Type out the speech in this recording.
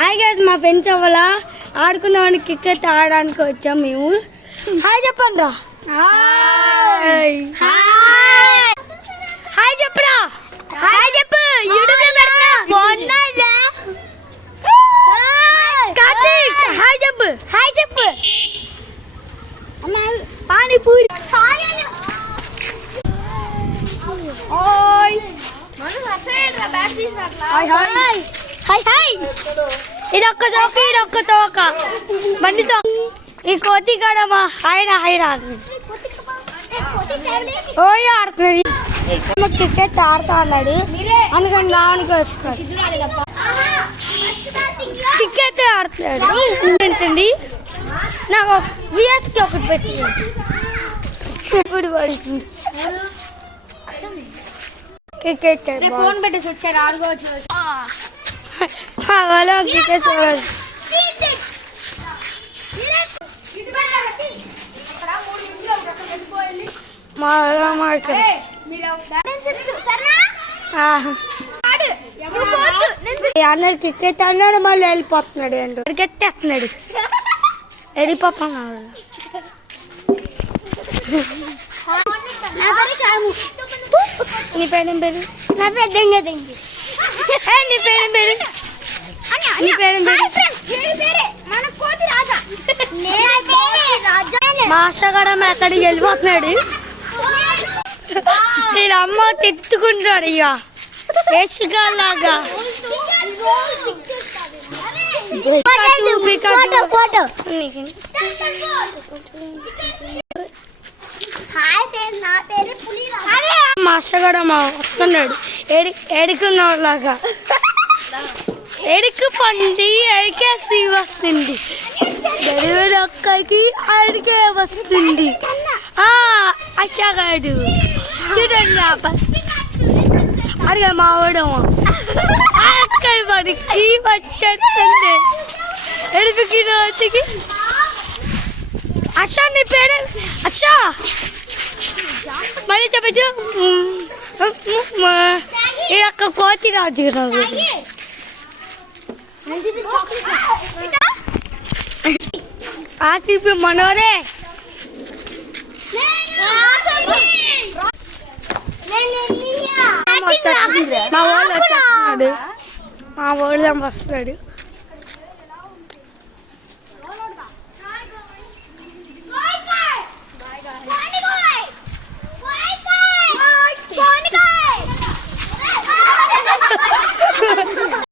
Hi guys, మా friends అవ్వాల ఆడుకున్నామని cricket ఆడడానికి వచ్చాం మేము. హాయ్ చెప్పండి రా. హాయ్ చెప్పురా. హాయ్ చెప్పు. యూట్యూబ్ లో పెడతా. కార్తీక్ హాయ్ చెప్పు. హాయ్ చెప్పు. పానీపూరి. ఇదొక్క తోక ఇదొక్క తోక బండితో ఈ కోతి కడమా హైరా హైరా ఓయ్ ఆడుతున్నది. క్రికెట్ ఆడుతా అన్నాడు అందుకని రావడానికి వస్తున్నాడు. క్రికెట్ ఆడుతున్నాడు ఏంటండి. నాకు విఎస్కి ఒకటి పెట్టింది. ఇప్పుడు పడుతుంది క్రికెట్. ఫోన్ పెట్టేసి వచ్చారు ఆడుకోవచ్చు. క్రికెట్ అన్నాడు క్రికెట్ అన్నాడు మళ్ళీ వెళ్ళిపోతున్నాడు. ఏంటో క్రికెట్ ఎత్తున్నాడు వెళ్ళిపోతున్నాడు. నీ పేరేం పేరు? నా పేరు దెంగ. నీ పేరేం పేరు? నీ పేరేం పేరు? మా అష్టగడ ఎక్కడికి వెళ్ళిపోతున్నాడు. నేను అమ్మ తెత్తుకుంటాడు ఇక వేసుగాలాగా. మాస్టర్ కూడా మా వస్తున్నాడు ఏడుకున్నలాగా. ఎడుకు పండి ఎడికేసి వస్తుంది. గడివడి అక్కకి అడికే వస్తుంది. అచ్చగాడు చూడండి అడిగా మావడము అక్కడి పడికి వచ్చేస్తుంది. ఎడిపికి వచ్చి అక్ష నీ పేరు అక్ష మళ్ళీ చెప్పచ్చు. ఈడొక్క కోతి రాజు రావు. ఆసిపి మనోరే మా వాళ్ళు వస్తున్నాడు. వస్తాడు